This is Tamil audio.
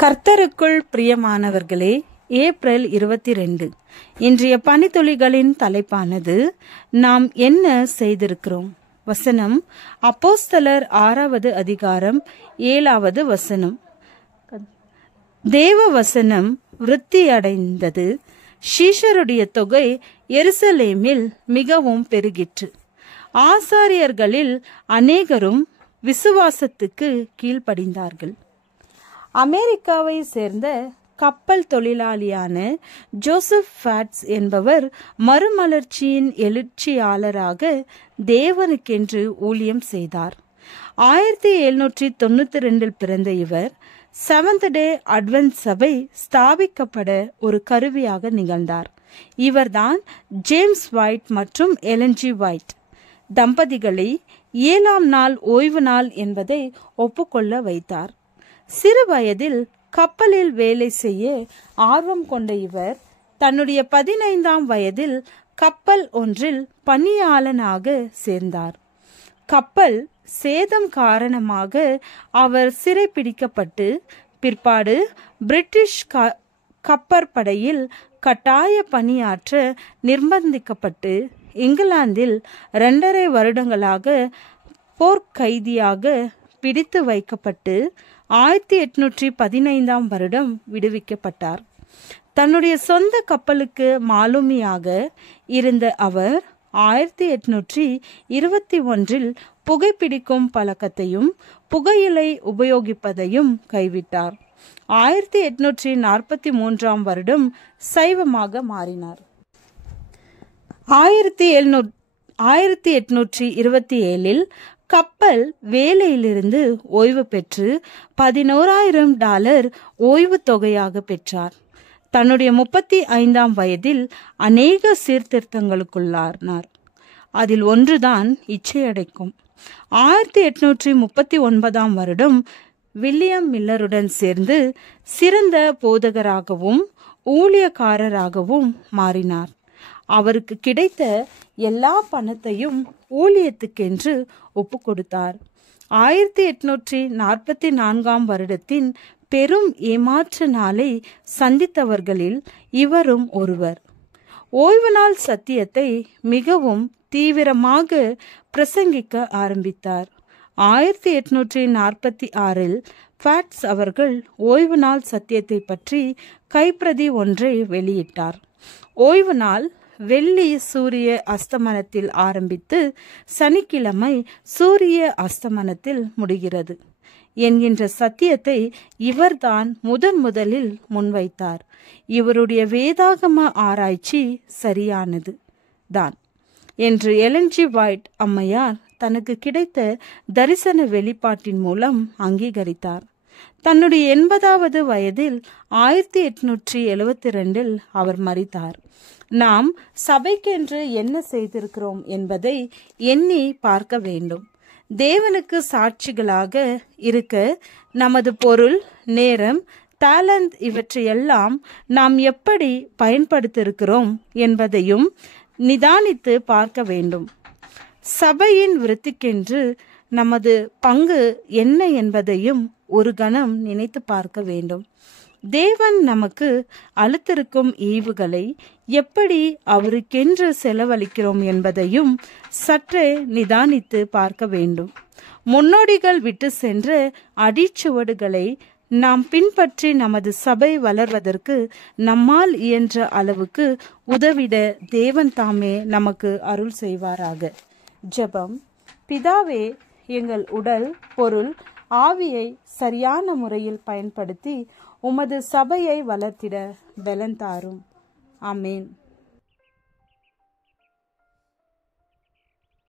கர்த்தருக்குள் பிரியமானவர்களே, ஏப்ரல் 22 இன்றைய பணித்துளிகளின் தலைப்பானது நாம் என்ன செய்திருக்கிறோம். வசனம் அப்போஸ்தலர் 6வது அதிகாரம் 7வது வசனம். தேவ வசனம் விருத்தியடைந்தது, சீஷருடைய தொகை எருசலேமில் மிகவும் பெருகிற்று. ஆசாரியர்களில் அநேகரும் விசுவாசத்துக்கு கீழ்ப்படிந்தார்கள். அமெரிக்காவை சேர்ந்த கப்பல் தொழிலாளியான ஜோசப் ஃபேட்ஸ் என்பவர் மறுமலர்ச்சியின் எழுச்சியாளராக தேவனுக்கென்று ஊழியம் செய்தார். 1792 பிறந்த இவர் செவன்த் டே அட்வென்ட் சபை ஸ்தாபிக்கப்பட ஒரு கருவியாக நிகழ்ந்தார். இவர்தான் ஜேம்ஸ் ஒயிட் மற்றும் எலன்ஜி ஒயிட் தம்பதிகளை 7ஆம் நாள் ஓய்வு நாள் என்பதை ஒப்புக்கொள்ள வைத்தார். சிறு வயதில் கப்பலில் வேலை செய்ய ஆர்வம் கொண்ட இவர் தன்னுடைய 15ஆம் வயதில் கப்பல் ஒன்றில் பணியாளனாக சேர்ந்தார். கப்பல் சேதம் காரணமாக அவர் சிறைப்பிடிக்கப்பட்டு பிற்பாடு பிரிட்டிஷ் கப்பற்படையில் கட்டாய பணியாற்ற நிர்பந்திக்கப்பட்டு இங்கிலாந்தில் 2.5 வருடங்களாக போர்க்கைதியாக பிடித்து வைக்கப்பட்டு 1815ஆம் வருடம் விடுவிக்கப்பட்டார். தன்னுடைய சொந்த கப்பலுக்கு மாலுமியாக இருந்த அவர் 1821 புகைப்பிடிக்கும் பழக்கத்தையும் புகையிலை உபயோகிப்பதையும் கைவிட்டார். 1843ஆம் வருடம் சைவமாக மாறினார். 1827 கப்பல் வேலையிலிருந்து ஓய்வு பெற்று $11,000 ஓய்வு தொகையாக பெற்றார். தன்னுடைய 35ஆம் வயதில் அநேக சீர்திருத்தங்களுக்குள்ளானார். அதில் ஒன்றுதான் இச்சையடைக்கும். 1839ஆம் வருடம் வில்லியம் மில்லருடன் சேர்ந்து சிறந்த போதகராகவும் ஊழியக்காரராகவும் மாறினார். அவருக்கு கிடைத்த எல்லா பணத்தையும் ஊழியத்துக்கென்று ஒப்பு கொடுத்தார். 1844ஆம் வருடத்தின் பெரும் ஏமாற்ற நாளை சந்தித்தவர்களில் இவரும் ஒருவர். ஓய்வு நாள் சத்தியத்தை மிகவும் தீவிரமாக பிரசங்கிக்க ஆரம்பித்தார். 1846 ஃபேட்ஸ் அவர்கள் ஓய்வு நாள் சத்தியத்தை பற்றி கைப்பிரதி ஒன்றை வெளியிட்டார். ஓய்வு நாள் வெள்ளி சூரிய அஸ்தமனத்தில் ஆரம்பித்து சனிக்கிழமை சூரிய அஸ்தமனத்தில் முடிகிறது என்கின்ற சத்தியத்தை இவர்தான் முதலில் முன்வைத்தார். இவருடைய வேதாகம ஆராய்ச்சி சரியானது தான் என்று எலன்ஜி ஒயிட் அம்மையார் தனக்கு கிடைத்த தரிசன வெளிப்பாட்டின் மூலம் அங்கீகரித்தார். தன்னுடைய 80வது வயதில் 1872 அவர் மரித்தார். நாம் சபைக்கென்று என்ன செய்திருக்கிறோம் என்பதை எண்ணி பார்க்க வேண்டும். தேவனுக்கு சாட்சிகளாக இருக்க நமது பொருள், நேரம், டேலண்ட் இவற்றையெல்லாம் நாம் எப்படி பயன்படுத்தியிருக்கிறோம் என்பதையும் நிதானித்து பார்க்க வேண்டும். சபையின் விருத்திக்கென்று நமது பங்கு என்ன என்பதையும் ஒரு கணம் நினைத்து பார்க்க வேண்டும். தேவன் நமக்கு அளித்திருக்கும் ஈவுகளை எப்படி அவருக்கென்று செலவழிக்கிறோம் என்பதையும் சற்றே நிதானித்து பார்க்க வேண்டும். முன்னோடிகள் விட்டு சென்ற அடிச்சுவடுகளை நாம் பின்பற்றி நமது சபை வளர்வதற்கு நம்மால் இயன்ற அளவுக்கு உதவிட தேவன் தாமே நமக்கு அருள் செய்வாராக. ஜெபம். பிதாவே, எங்கள் உடல், பொருள், ஆவியை சரியான முறையில் பயன்படுத்தி உமது சபையை வளர்த்திட பலன் தாரும். ஆமேன்.